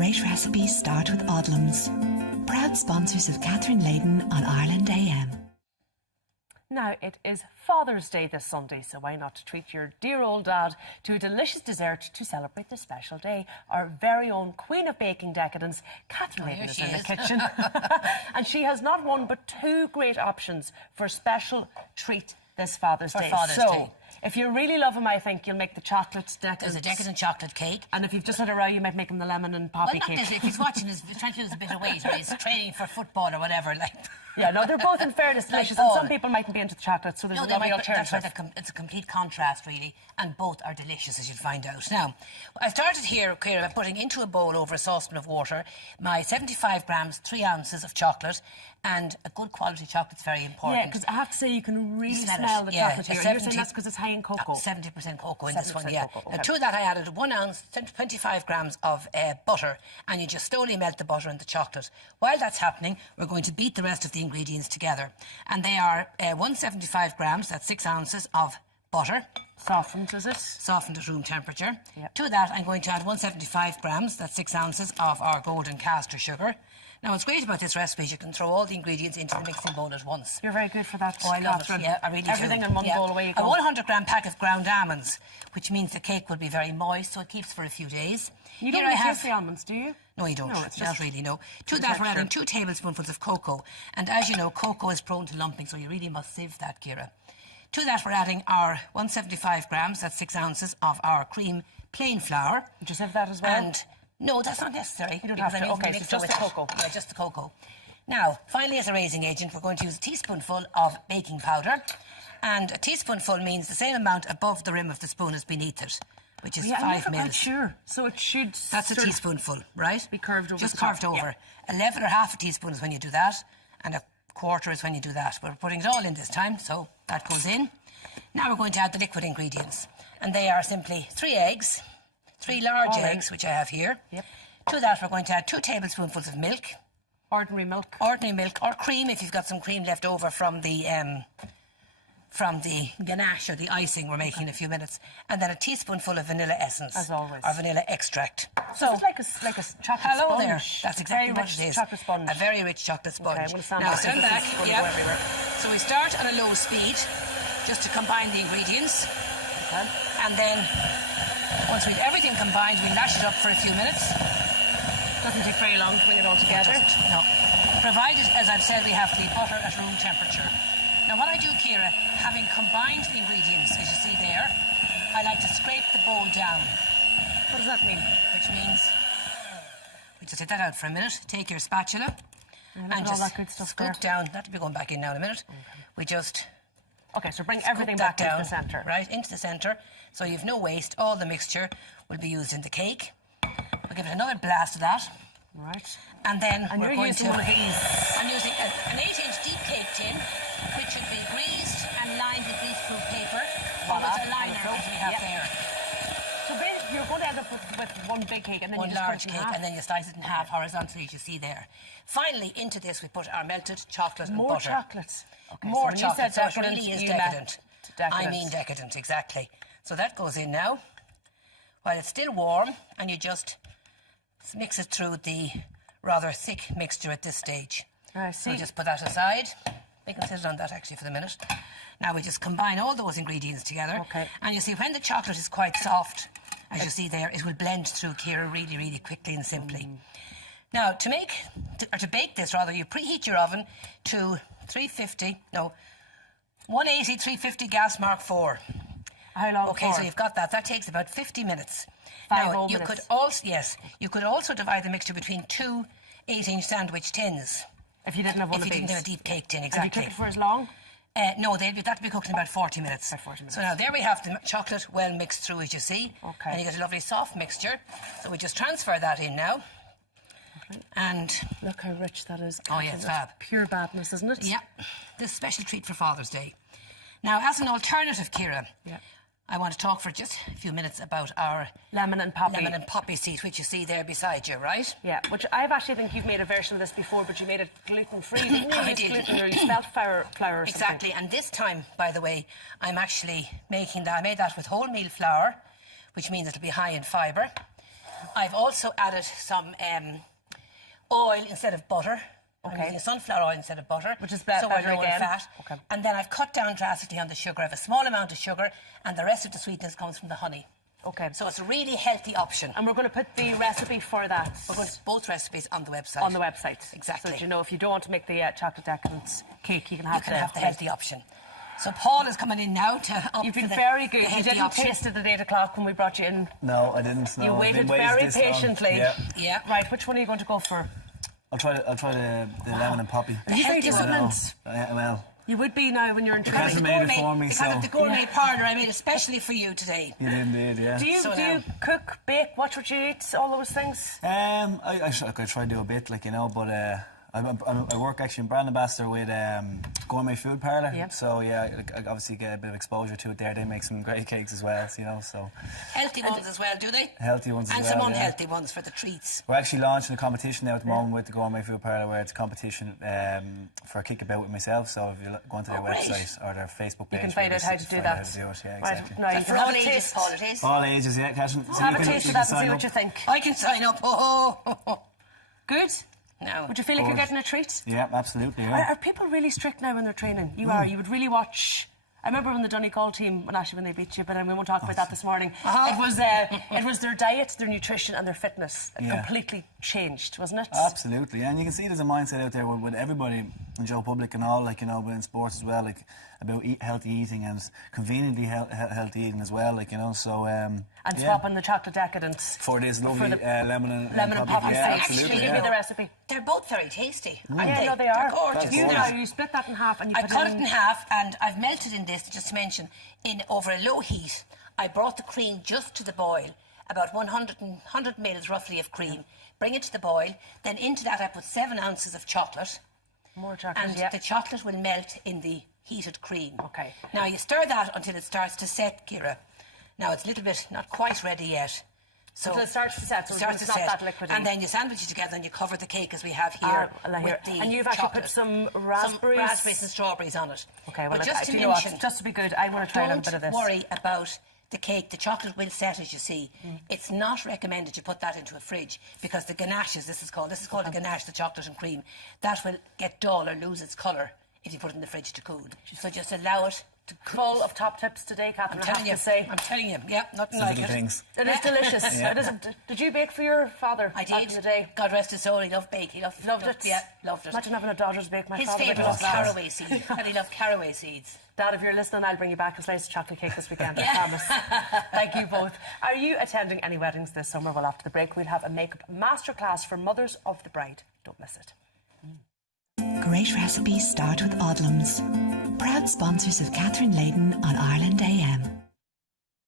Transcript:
Great recipes start with Odlums. Proud sponsors of Catherine Layden on Ireland AM. Now, it is Father's Day this Sunday, so why not treat your dear old dad to a delicious dessert to celebrate this special day? Our very own Queen of Baking Decadence, Catherine Layden, is in the kitchen. And she has not one but two great options for a special treat this Father's Day. If you really love him, I think you'll make the chocolate decadent. There's a decadent chocolate cake. And if you've just had a row, you might make him the lemon and poppy cake. If he's watching, he's trying to lose a bit of weight, or he's training for football or whatever. Yeah, no, they're both in fairness delicious, and some people mightn't be into the chocolate, so there's a lovely alternative. It's a complete contrast, really, and both are delicious, as you'll find out. Now, I started here, Ciara, by putting into a bowl over a saucepan of water my 75 grams, 3 ounces of chocolate, and a good quality chocolate's very important. Yeah, because I have to say, you can really smell the chocolate here. You're saying that's because it's high in cocoa. 70% cocoa in this one, yeah. Cocoa, Now, to that, I added 1 ounce, 25 grams of butter, and you just slowly melt the butter and the chocolate. While that's happening, we're going to beat the rest of the ingredients together. And they are 175 grams, that's 6 ounces of butter. Softened, is it? Softened at room temperature. Yep. To that, I'm going to add 175 grams, that's 6 ounces of our golden caster sugar. Now, what's great about this recipe is you can throw all the ingredients into the mixing bowl at once. You're very good for that. Oh, I love it. Yeah, I really do. Everything in one bowl, away you go. A 100-gram pack of ground almonds, which means the cake will be very moist, so it keeps for a few days. You don't use the almonds, do you? No, you don't. No, it's not really, no. To that, we're adding 2 tablespoonfuls of cocoa. And as you know, cocoa is prone to lumping, so you really must sieve that, Ciara. To that, we're adding our 175 grams, that's 6 ounces, of our cream plain flour. Would you sieve that as well? And no, that's not necessary. You don't have to. Okay, so just the cocoa. Yeah, just the cocoa. Now, finally, as a raising agent, we're going to use a teaspoonful of baking powder. And a teaspoonful means the same amount above the rim of the spoon as beneath it, which is 5 mils. I'm not quite sure. So it should... That's a teaspoonful, right? Be curved over. Just curved over. Yeah. A level or half a teaspoon is when you do that, and a quarter is when you do that. We're putting it all in this time, so that goes in. Now we're going to add the liquid ingredients. And they are simply 3 eggs, 3 large eggs, which I have here. Yep. To that, we're going to add 2 tablespoonfuls of milk. Ordinary milk. Ordinary milk, or cream if you've got some cream left over from the ganache or the icing we're making in a few minutes. And then a teaspoonful of vanilla essence. As always. Or vanilla extract. So it's like a chocolate hello sponge. There. That's exactly what it is. Chocolate sponge. A very rich chocolate sponge. Okay, I'm going to stand now, back. Stand back. Yeah. So we start on a low speed, just to combine the ingredients. Okay. And then, once we've everything combined, we lash it up for a few minutes. Doesn't take very long to bring it all together. No. Provided, as I've said, we have the butter at room temperature. Now, what I do, Ciara, having combined the ingredients, as you see there, I like to scrape the bowl down. What does that mean? Which means, we just take that out for a minute, take your spatula, and just all that good stuff scoop down. That'll be going back in now in a minute. Okay. We just... Okay, so bring everything back down, into the centre. Right, into the centre. So you've no waste. All the mixture will be used in the cake. We'll give it another blast of that. Right. And then we're going to... one of these. I'm using an 8-inch deep cake tin, which should be greased and lined with greaseproof paper. With a liner as we have there. So basically, you're going to end up with one big cake and then one large cake, and then you slice it in half horizontally, as you see there. Finally, into this we put our melted chocolate and butter. More chocolates. Okay, more so chocolate. So it really is decadent. I mean decadent, exactly. So that goes in now, while it's still warm, and you just mix it through the rather thick mixture at this stage. I see. So just put that aside. We can sit on that actually for the minute. Now we just combine all those ingredients together. Okay. And you see when the chocolate is quite soft, as you see there, it will blend through, Ciara, really, really quickly and simply. Now, to bake this, rather, you preheat your oven to 180, 350 gas mark 4. How long Okay, for? so you've got that. That takes about 50 minutes. 5 now, minutes. You could also divide the mixture between 2 8-inch sandwich tins. If you didn't have one of these. If you didn't have a deep cake tin, exactly. And you cook it for as long? No, that'll be cooked in about 40 minutes. About 40 minutes. So now there we have the chocolate well mixed through, as you see. Okay. And you get a lovely soft mixture. So we just transfer that in now. Okay. And look how rich that is. Oh yeah, it's fab. Pure badness, isn't it? Yeah. This special treat for Father's Day. Now, as an alternative, Ciara, I want to talk for just a few minutes about our lemon and poppy seed, which you see there beside you, right? Yeah, which I've actually think you've made a version of this before, but you made it gluten-free, didn't you? I did. Gluten, or you spelt flour or exactly, something. And this time, by the way, I'm actually making that. I made that with wholemeal flour, which means it'll be high in fibre. I've also added some oil instead of butter. I'm Okay. using sunflower oil instead of butter. Which is so better we're low in again. fat. Okay. And then I've cut down drastically on the sugar. I have a small amount of sugar, and the rest of the sweetness comes from the honey. Okay. So it's a really healthy option. And we're going to put the recipe for that We're going to put both recipes on the website. on the website. Exactly. So that you know, if you don't want to make the chocolate decadent cake, you can have, You can have the healthy option. So Paul is coming in now to up You've for been the, very the good. You healthy didn't option. taste it at 8 o'clock when we brought you in. No, I didn't. No, You I've waited been waiting very this long. patiently. Yeah. Yeah. Right, which one are you going to go for? I'll try the lemon and poppy. Are you very healthy one. disciplined? Well, You would be now when you're in Because training. you made it for me, because so- of the gourmet parlour I made especially for you today. you did, yeah. Do you So do you now- cook, bake, watch what you eat, all those things? I try to do a bit, like, you know, but I work actually in brand ambassador with Gourmet Food Parlour. Yeah. So yeah, I obviously get a bit of exposure to it there. They make some great cakes as well, you know. So Healthy ones as well, do they? healthy ones as And well. some yeah. unhealthy ones for the treats. We're actually launching a competition now at the moment with the Gourmet Food Parlour, where it's a competition for a kickabout with myself. So if you go onto their great. website or their Facebook page, You can find out how to do that. How to do it, yeah, Right, exactly. now you For can all have a ages, taste. Paul, it is. All ages, yeah, Catherine. So Have you a can- taste you of can that and sign see what up. you think. I can sign up. Oh. Good? No. Would you feel like you're Course. getting a treat? Yeah, absolutely. Are, Yeah. are people really strict now when they're training? You are. You would really watch. I remember when the Donegal team, when they beat you, but we won't talk about that this morning. It was their diet, their nutrition, and their fitness. It Yeah. completely changed, wasn't it? Absolutely, and you can see there's a mindset out there with everybody in Joe Public and all, like, you know, but in sports as well, like, about healthy eating and conveniently healthy eating as well, like, you know. So And yeah. swapping the chocolate decadence For this lovely the lemon and poppy. yeah, Actually, absolutely. give Yeah. me the recipe. They're both very tasty, aren't Yeah, they? no, they are. They're gorgeous. You gorgeous. now, you split that in half and you I put cut it in half and I've melted in this, just to mention, in over a low heat. I brought the cream just to the boil, about 100 mils roughly of cream. Bring it to the boil. Then into that I put 7 ounces of chocolate. more chocolate. And Yeah. the chocolate will melt in the heated cream. Okay. Now you stir that until it starts to set, Kira. Now it's a little bit not quite ready yet. So Until it starts to set, so starts it's to not set. that liquidy. And then you sandwich it together and you cover the cake as we have here Like with here. the And you've actually chocolate. put some raspberries. Some raspberries and strawberries on it. Okay, well, but just to do you know what? mention, Just to be good, I want to try a little bit of this. don't worry about the cake. The chocolate will set, as you see. It's not recommended you put that into a fridge because the ganache, this is called a ganache, the chocolate and cream, that will get dull or lose its colour if you put it in the fridge to cool. So just allow it to cool. Full of top tips today, Catherine, I'm I have telling you, to say. I'm telling you, yeah, nothing The like little it. things. It is delicious. Yeah. It is. Did you bake for your father I back did. in the day? God rest his soul, he loved bake. He loved it? Yeah, loved it. Imagine having a daughter's bake. My His father favourite baked was us last. caraway seeds, and he loved caraway seeds. Dad, if you're listening, I'll bring you back a slice of chocolate cake this weekend, I promise. Thank you both. Are you attending any weddings this summer? Well, after the break, we'll have a makeup masterclass for mothers of the bride. Don't miss it. Great recipes start with Odlums. Proud sponsors of Catherine Leyden on Ireland AM.